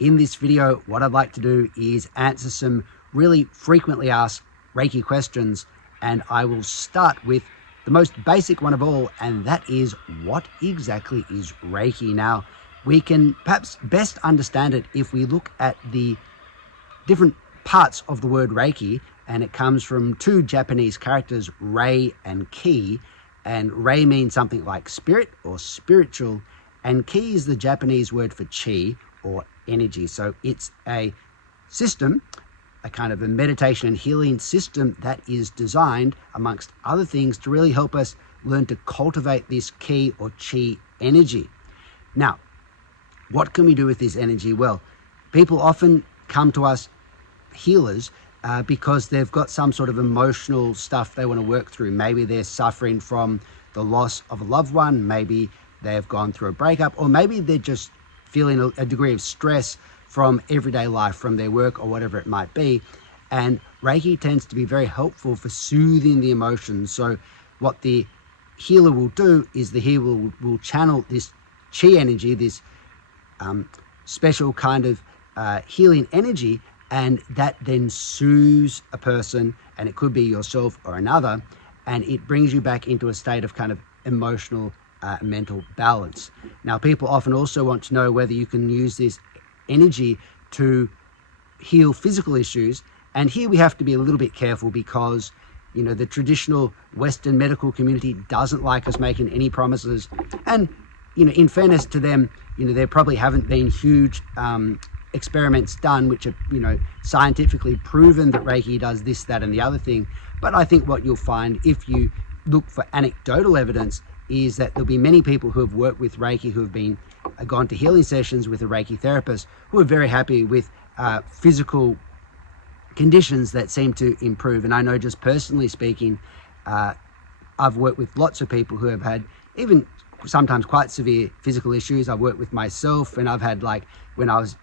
In this video, what I'd like to do is answer some really frequently asked Reiki questions, and I will start with the most basic one of all, and that is, what exactly is Reiki? Now, we can perhaps best understand it if we look at the different parts of the word Reiki, and it comes from two Japanese characters, Rei and Ki, and Rei means something like spirit or spiritual, and Ki is the Japanese word for chi or energy. So it's a system, a kind of a meditation and healing system that is designed, amongst other things, to really help us learn to cultivate this ki or chi energy. Now, what can we do with this energy? Well, people often come to us, healers, because they've got some sort of emotional stuff they want to work through. Maybe they're suffering from the loss of a loved one, maybe they've gone through a breakup, or maybe they're just feeling a degree of stress from everyday life, from their work or whatever it might be. And Reiki tends to be very helpful for soothing the emotions. So what the healer will do is the healer will channel this chi energy, this special kind of healing energy, and that then soothes a person, and it could be yourself or another, and it brings you back into a state of kind of emotional mental balance. Now, people often also want to know whether you can use this energy to heal physical issues, and here we have to be a little bit careful because, you know, the traditional Western medical community doesn't like us making any promises, and, you know, in fairness to them, you know, there probably haven't been huge experiments done which are, you know, scientifically proven that Reiki does this, that, and the other thing. But I think what you'll find if you look for anecdotal evidence is that there'll be many people who have worked with Reiki, who have been gone to healing sessions with a Reiki therapist, who are very happy with physical conditions that seem to improve. And I know, just personally speaking, I've worked with lots of people who have had even sometimes quite severe physical issues. I've worked with myself, and I've had, like, when I was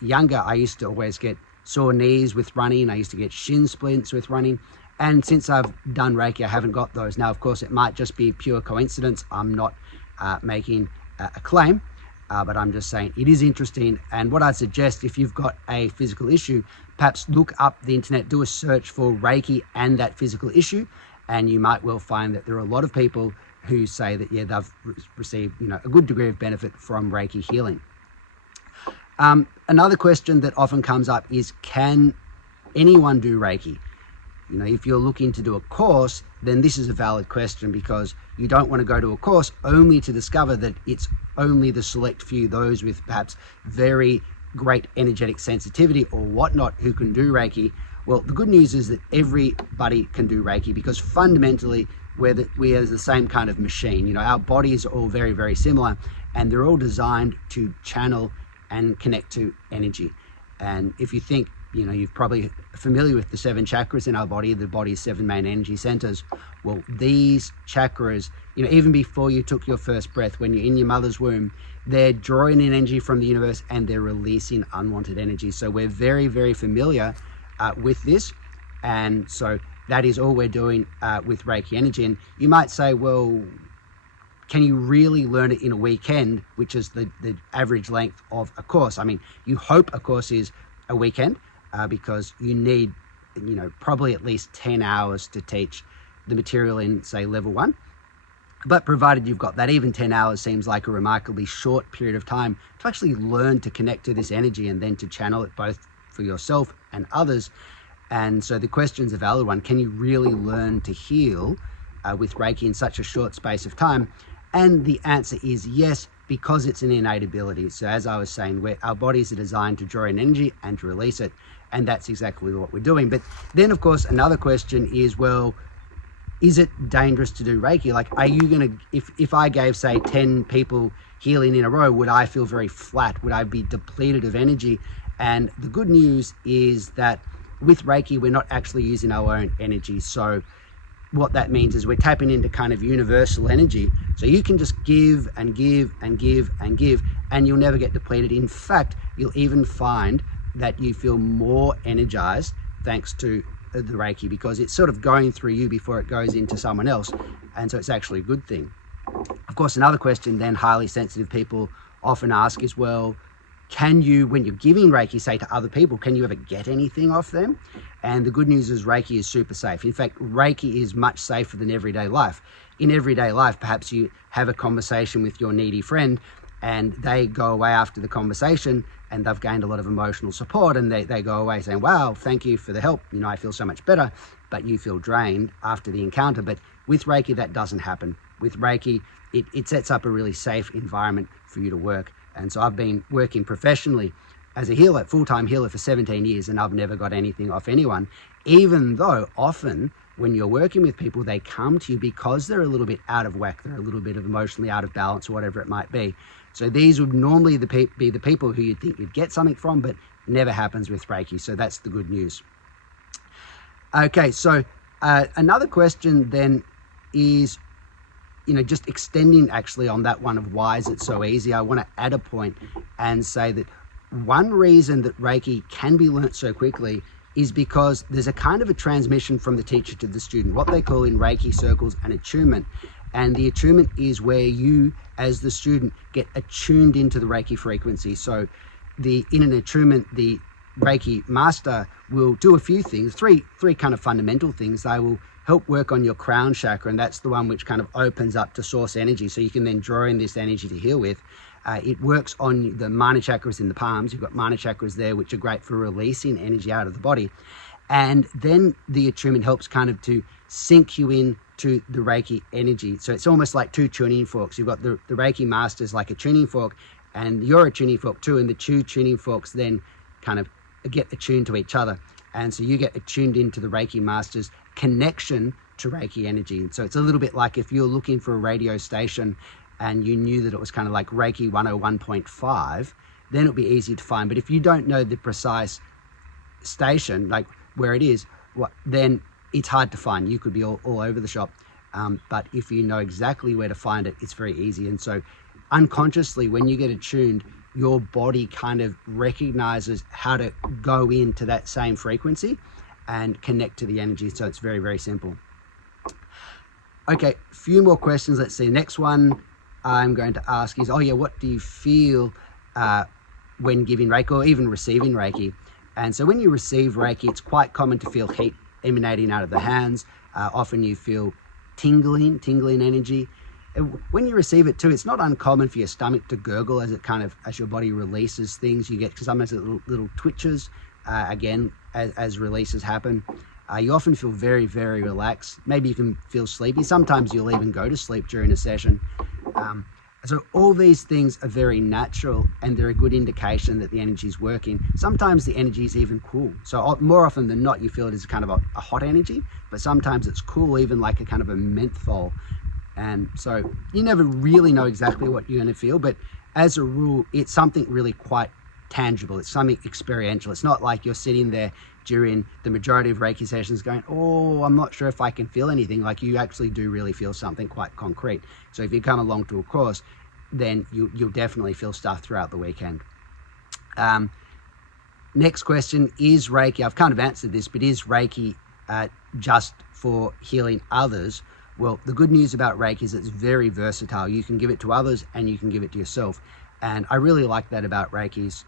younger, I used to always get sore knees with running. I used to get shin splints with running. And since I've done Reiki, I haven't got those. Now, of course, it might just be pure coincidence. I'm not making a claim, but I'm just saying it is interesting. And what I'd suggest, if you've got a physical issue, perhaps look up the internet, do a search for Reiki and that physical issue, and you might well find that there are a lot of people who say that, yeah, they've received, you know, a good degree of benefit from Reiki healing. Another question that often comes up is, can anyone do Reiki? You know, if you're looking to do a course, then this is a valid question, because you don't want to go to a course only to discover that it's only the select few, those with perhaps very great energetic sensitivity or whatnot, who can do Reiki. Well, the good news is that everybody can do Reiki, because fundamentally we are the same kind of machine. You know, our bodies are all very, very similar, and they're all designed to channel and connect to energy. And if you think, you know, you're probably familiar with the 7 chakras in our body, the body's 7 main energy centers. Well, these chakras, you know, even before you took your first breath, when you're in your mother's womb, they're drawing in energy from the universe and they're releasing unwanted energy. So we're very, very familiar with this. And so that is all we're doing with Reiki energy. And you might say, well, can you really learn it in a weekend, which is the average length of a course? I mean, you hope a course is a weekend, because you need, you know, probably at least 10 hours to teach the material in, say, level 1. But provided you've got that, even 10 hours seems like a remarkably short period of time to actually learn to connect to this energy and then to channel it both for yourself and others. And so the question's a valid one. Can you really learn to heal with Reiki in such a short space of time? And the answer is yes, because it's an innate ability. So as I was saying, our bodies are designed to draw in energy and to release it. And that's exactly what we're doing. But then, of course, another question is, well, is it dangerous to do Reiki? Like, are you going to, if I gave, say, 10 people healing in a row, would I feel very flat? Would I be depleted of energy? And the good news is that with Reiki, we're not actually using our own energy. So what that means is we're tapping into kind of universal energy. So you can just give and give and give and give, and you'll never get depleted. In fact, you'll even find that you feel more energized thanks to the Reiki, because it's sort of going through you before it goes into someone else. And so it's actually a good thing. Of course, another question then highly sensitive people often ask is, well, can you, when you're giving Reiki, say to other people, can you ever get anything off them? And the good news is Reiki is super safe. In fact, Reiki is much safer than everyday life. In everyday life, perhaps you have a conversation with your needy friend and they go away after the conversation and they've gained a lot of emotional support, and they go away saying, wow, thank you for the help. You know, I feel so much better, but you feel drained after the encounter. But with Reiki, that doesn't happen. With Reiki, it sets up a really safe environment for you to work. And so I've been working professionally as a healer, full-time healer for 17 years, and I've never got anything off anyone, even though often when you're working with people, they come to you because they're a little bit out of whack, they're a little bit of emotionally out of balance or whatever it might be. So these would normally be the people who you'd think you'd get something from, but never happens with Reiki. So that's the good news. Okay, so another question then is, you know, just extending actually on that one of why is it so easy, I want to add a point and say that one reason that Reiki can be learnt so quickly is because there's a kind of a transmission from the teacher to the student, what they call in Reiki circles an attunement. And the attunement is where you, as the student, get attuned into the Reiki frequency. So in an attunement, the Reiki master will do a few things, three kind of fundamental things. They will help work on your crown chakra, and that's the one which kind of opens up to source energy, so you can then draw in this energy to heal with. It works on the mana chakras in the palms. You've got mana chakras there, which are great for releasing energy out of the body. And then the attunement helps kind of to sink you in to the Reiki energy. So it's almost like two tuning forks. You've got the Reiki masters like a tuning fork, and you're a tuning fork too, and the two tuning forks then kind of get attuned to each other. And so you get attuned into the Reiki master's connection to Reiki energy. And so it's a little bit like if you're looking for a radio station and you knew that it was kind of like Reiki 101.5, then it'll be easy to find. But if you don't know the precise station, like where it is, then it's hard to find. You could be all over the shop. But if you know exactly where to find it, it's very easy. And so unconsciously, when you get attuned, your body kind of recognizes how to go into that same frequency and connect to the energy. So it's very, very simple. Okay, a few more questions. Let's see. Next one I'm going to ask is, what do you feel when giving Reiki or even receiving Reiki? And so when you receive Reiki, it's quite common to feel heat emanating out of the hands. Often you feel tingling energy. When you receive it too, it's not uncommon for your stomach to gurgle as your body releases things. You get sometimes little twitches, again, as releases happen. You often feel very, very relaxed. Maybe you can feel sleepy. Sometimes you'll even go to sleep during a session. So all these things are very natural, and they're a good indication that the energy is working. Sometimes the energy is even cool. So more often than not, you feel it as kind of a hot energy, but sometimes it's cool, even like a kind of a menthol. And so you never really know exactly what you're going to feel, but as a rule, it's something really quite tangible. It's something experiential. It's not like you're sitting there during the majority of Reiki sessions going, I'm not sure if I can feel anything. Like, you actually do really feel something quite concrete. So if you come along to a course, then you'll definitely feel stuff throughout the weekend. Next question, is Reiki, I've kind of answered this, but is Reiki just for healing others? Well, the good news about Reiki is it's very versatile. You can give it to others and you can give it to yourself. And I really like that about Reiki's,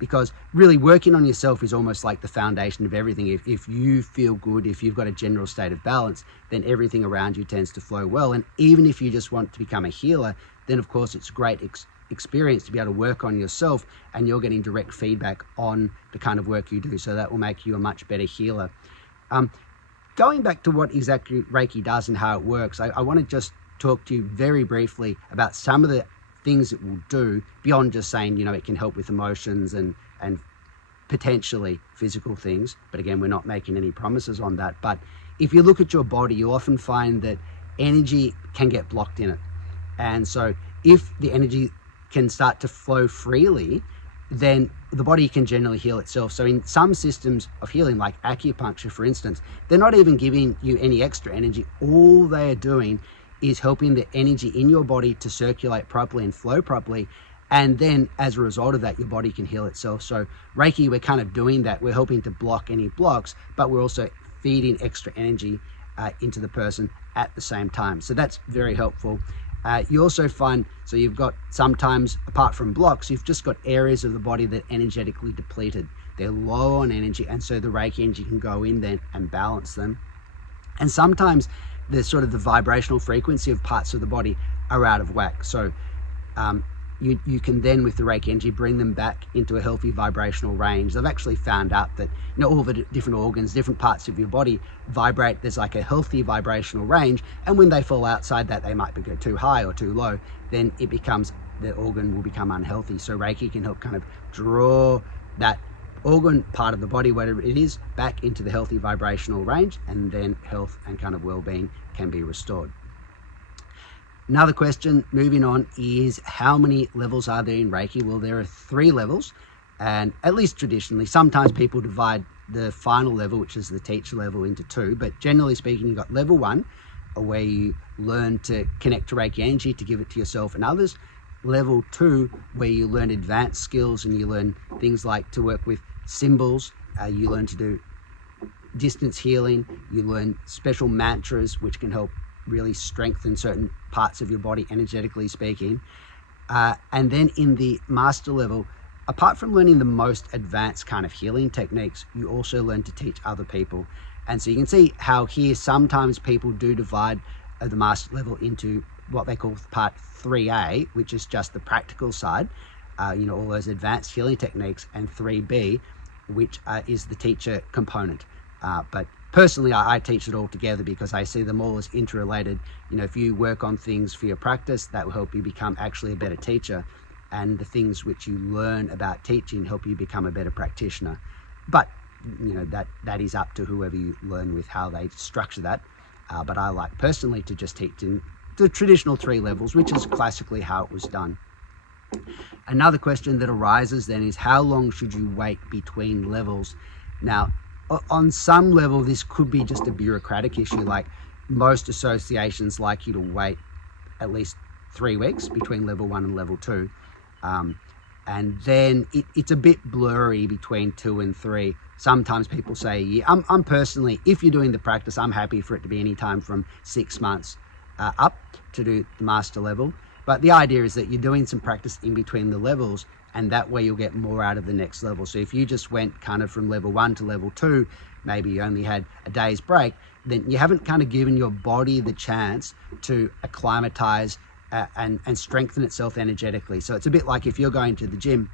because really working on yourself is almost like the foundation of everything. If you feel good, if you've got a general state of balance, then everything around you tends to flow well. And even if you just want to become a healer, then of course it's a great experience to be able to work on yourself, and you're getting direct feedback on the kind of work you do. So that will make you a much better healer. Going back to what exactly Reiki does and how it works, I want to just talk to you very briefly about some of the things it will do beyond just saying, it can help with emotions and potentially physical things. But again, we're not making any promises on that. But if you look at your body, you often find that energy can get blocked in it. And so if the energy can start to flow freely, then the body can generally heal itself. So in some systems of healing, like acupuncture, for instance, they're not even giving you any extra energy. All they are doing is helping the energy in your body to circulate properly and flow properly. And then as a result of that, your body can heal itself. So Reiki, we're kind of doing that. We're helping to block any blocks, but we're also feeding extra energy into the person at the same time. So that's very helpful. You also find, so you've got sometimes, apart from blocks, you've just got areas of the body that are energetically depleted. They're low on energy, and so the Reiki energy can go in there and balance them. And sometimes the sort of the vibrational frequency of parts of the body are out of whack. So you can then, with the Reiki energy, bring them back into a healthy vibrational range. They've actually found out that all the different organs, different parts of your body vibrate. There's like a healthy vibrational range, and when they fall outside that, they might go too high or too low. Then it becomes, the organ will become unhealthy. So Reiki can help kind of draw that organ part of the body, whatever it is, back into the healthy vibrational range, and then health and kind of well-being can be restored. Another question, moving on, is how many levels are there in Reiki? Well, there are 3 levels, and at least traditionally, sometimes people divide the final level, which is the teacher level, into 2, but generally speaking, you've got level 1, where you learn to connect to Reiki energy to give it to yourself and others. Level 2, where you learn advanced skills and you learn things like to work with symbols, you learn to do distance healing, you learn special mantras which can help really strengthen certain parts of your body, energetically speaking. And then in the master level, apart from learning the most advanced kind of healing techniques, you also learn to teach other people. And so you can see how here sometimes people do divide the master level into what they call part 3A, which is just the practical side, all those advanced healing techniques, and 3B, which is the teacher component. But personally, I teach it all together because I see them all as interrelated. If you work on things for your practice, that will help you become actually a better teacher, and the things which you learn about teaching help you become a better practitioner. But that is up to whoever you learn with, how they structure that. But I like personally to just teach in the traditional 3 levels, which is classically how it was done. Another question that arises then is, how long should you wait between levels? Now, on some level, this could be just a bureaucratic issue. Like most associations like you to wait at least 3 weeks between level 1 and level 2. And then it's a bit blurry between 2 and 3. Sometimes people say a year. I'm personally, if you're doing the practice, I'm happy for it to be any time from 6 months up to do the master level. But the idea is that you're doing some practice in between the levels, and that way you'll get more out of the next level. So if you just went kind of from level 1 to level 2, maybe you only had a day's break, then you haven't kind of given your body the chance to acclimatize and strengthen itself energetically. So it's a bit like if you're going to the gym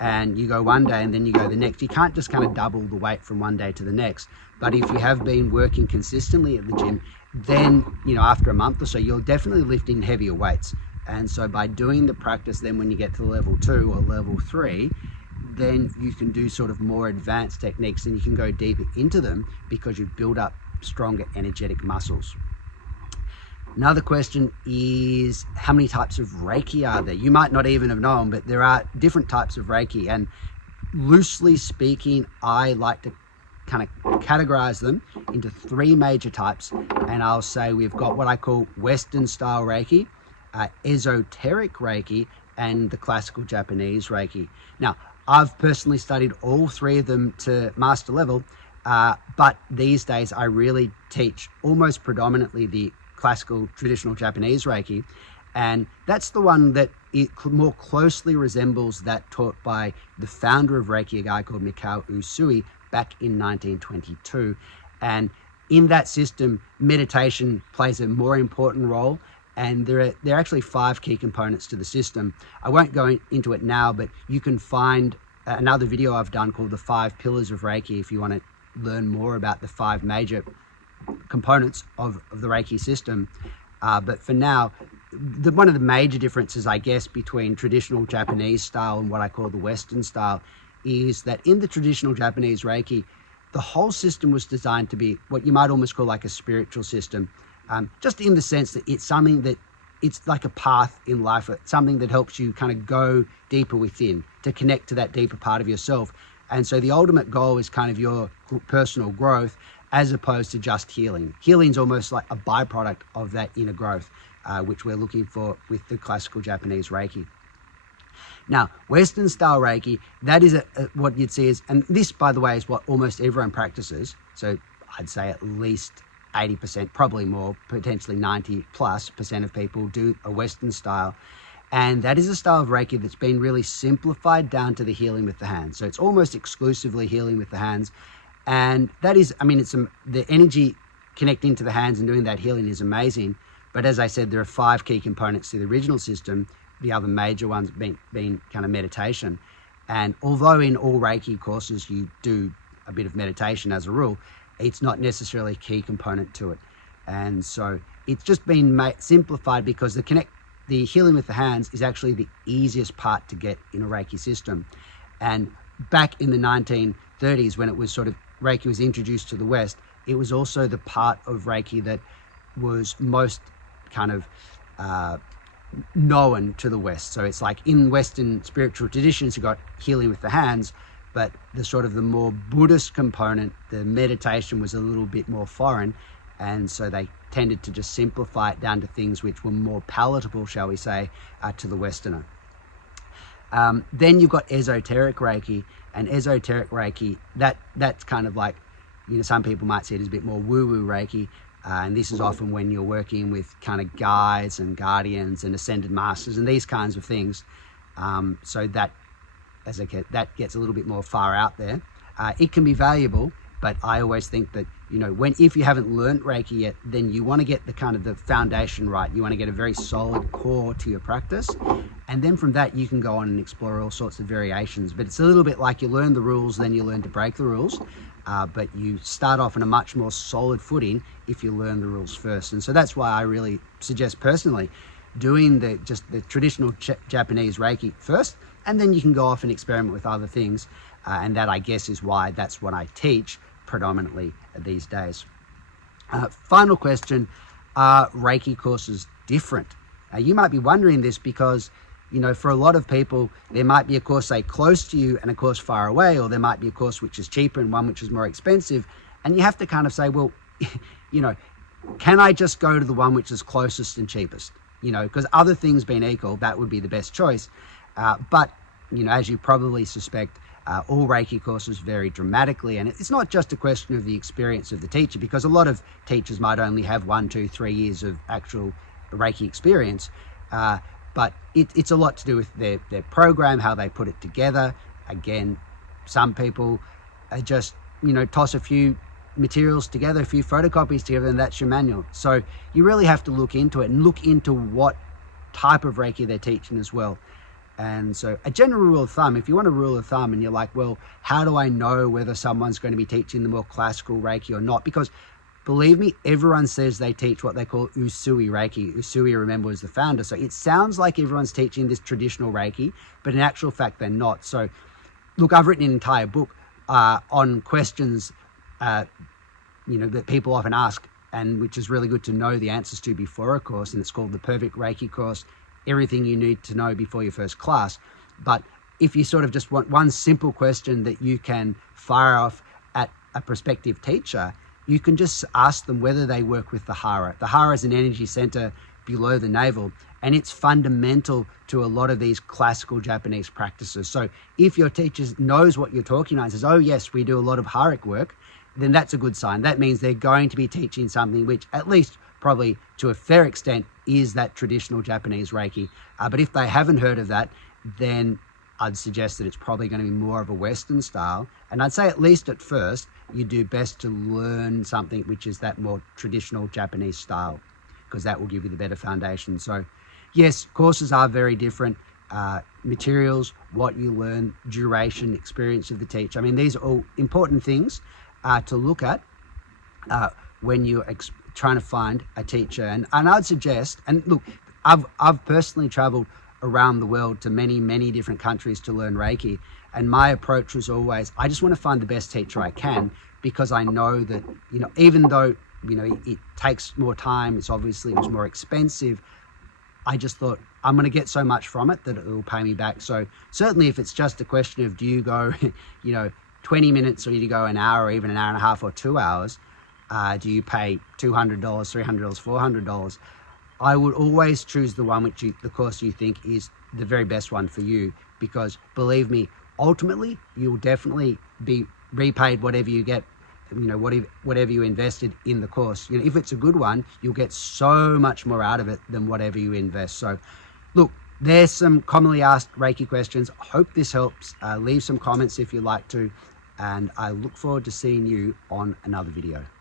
and you go one day and then you go the next. You can't just kind of double the weight from one day to the next. But if you have been working consistently at the gym, then after a month or so, you're definitely lifting heavier weights. And so by doing the practice, then when you get to level 2 or level 3, then you can do sort of more advanced techniques, and you can go deeper into them because you build up stronger energetic muscles. Another question is, how many types of Reiki are there? You might not even have known, but there are different types of Reiki, and loosely speaking, I like to kind of categorize them into 3 major types. And I'll say we've got what I call Western style Reiki, Esoteric Reiki, and the classical Japanese Reiki. Now, I've personally studied all 3 of them to master level, but these days I really teach almost predominantly the classical traditional Japanese Reiki, and that's the one that it more closely resembles that taught by the founder of Reiki, a guy called Mikao Usui, back in 1922. And in that system, meditation plays a more important role, and there are actually 5 key components to the system. I won't go into it now, but you can find another video I've done called the 5 Pillars of Reiki if you want to learn more about the 5 major components of the Reiki system. But for now, one of the major differences, I guess, between traditional Japanese style and what I call the Western style is that in the traditional Japanese Reiki, the whole system was designed to be what you might almost call like a spiritual system, just in the sense that it's something that it's like a path in life, something that helps you kind of go deeper within, to connect to that deeper part of yourself. And so the ultimate goal is kind of your personal growth, as opposed to just healing. Healing's almost like a byproduct of that inner growth, which we're looking for with the classical Japanese Reiki. Now, Western style Reiki, that is what you'd see is, and this, by the way, is what almost everyone practices. So I'd say at least 80%, probably more, potentially 90+% of people do a Western style. And that is a style of Reiki that's been really simplified down to the healing with the hands. So it's almost exclusively healing with the hands. And that is, I mean, the energy connecting to the hands and doing that healing is amazing. But as I said, there are 5 key components to the original system, the other major ones being kind of meditation. And although in all Reiki courses you do a bit of meditation as a rule, it's not necessarily a key component to it. And so it's just been simplified because the healing with the hands is actually the easiest part to get in a Reiki system. And back in the 1930s, when it was sort of Reiki was introduced to the West, it was also the part of Reiki that was most kind of known to the West. So it's like in Western spiritual traditions, you got healing with the hands, but the sort of the more Buddhist component, the meditation, was a little bit more foreign. And so they tended to just simplify it down to things which were more palatable, shall we say, to the Westerner. Then you've got Esoteric Reiki, and Esoteric Reiki, that's kind of like, some people might see it as a bit more woo-woo Reiki, and this is often when you're working with kind of guides and guardians and ascended masters and these kinds of things. So that gets a little bit more far out there. It can be valuable, but I always think that, if you haven't learned Reiki yet, then you want to get the foundation right. You want to get a very solid core to your practice. And then from that, you can go on and explore all sorts of variations. But it's a little bit like you learn the rules, then you learn to break the rules. But you start off on a much more solid footing if you learn the rules first. And so that's why I really suggest personally doing the traditional Japanese Reiki first, and then you can go off and experiment with other things. And that, I guess, is why that's what I teach predominantly these days. Final question, are Reiki courses different? You might be wondering this because, for a lot of people, there might be a course, say, close to you and a course far away, or there might be a course which is cheaper and one which is more expensive. And you have to kind of say, well, can I just go to the one which is closest and cheapest? Because other things being equal, that would be the best choice. But, as you probably suspect, all Reiki courses vary dramatically, and it's not just a question of the experience of the teacher, because a lot of teachers might only have 1, 2, 3 years of actual Reiki experience, but it's a lot to do with their program, how they put it together. Again, some people just toss a few materials together, a few photocopies together, and that's your manual. So you really have to look into it and look into what type of Reiki they're teaching as well. And so a general rule of thumb, if you want a rule of thumb and you're like, well, how do I know whether someone's going to be teaching the more classical Reiki or not? Because believe me, everyone says they teach what they call Usui Reiki. Usui, remember, was the founder. So it sounds like everyone's teaching this traditional Reiki, but in actual fact, they're not. So look, I've written an entire book on questions, that people often ask, and which is really good to know the answers to before a course. And it's called The Perfect Reiki Course, everything you need to know before your first class. But if you sort of just want one simple question that you can fire off at a prospective teacher, you can just ask them whether they work with the hara. The hara is an energy center below the navel, and it's fundamental to a lot of these classical Japanese practices. So if your teacher knows what you're talking about and says, oh yes, we do a lot of haric work, then that's a good sign. That means they're going to be teaching something which, at least probably to a fair extent, is that traditional Japanese Reiki. But if they haven't heard of that, then I'd suggest that it's probably going to be more of a Western style. And I'd say at least at first, you do best to learn something which is that more traditional Japanese style, because that will give you the better foundation. So yes, courses are very different. Materials, what you learn, duration, experience of the teacher. I mean, these are all important things to look at when you're trying to find a teacher. And I'd suggest, and look, I've personally traveled around the world to many different countries to learn Reiki, and my approach was always, I just want to find the best teacher I can, because I know that, even though, it takes more time, it was more expensive, I just thought I'm going to get so much from it that it will pay me back. So certainly if it's just a question of do you go, 20 minutes, or do you go an hour, or even an hour and a half or 2 hours, do you pay $200, $300, $400? I would always choose the one the course you think is the very best one for you, because believe me, ultimately you'll definitely be repaid whatever you get whatever you invested in the course. If it's a good one, you'll get so much more out of it than whatever you invest. So look, there's some commonly asked Reiki questions. I hope this helps. Leave some comments if you'd like to, and I look forward to seeing you on another video.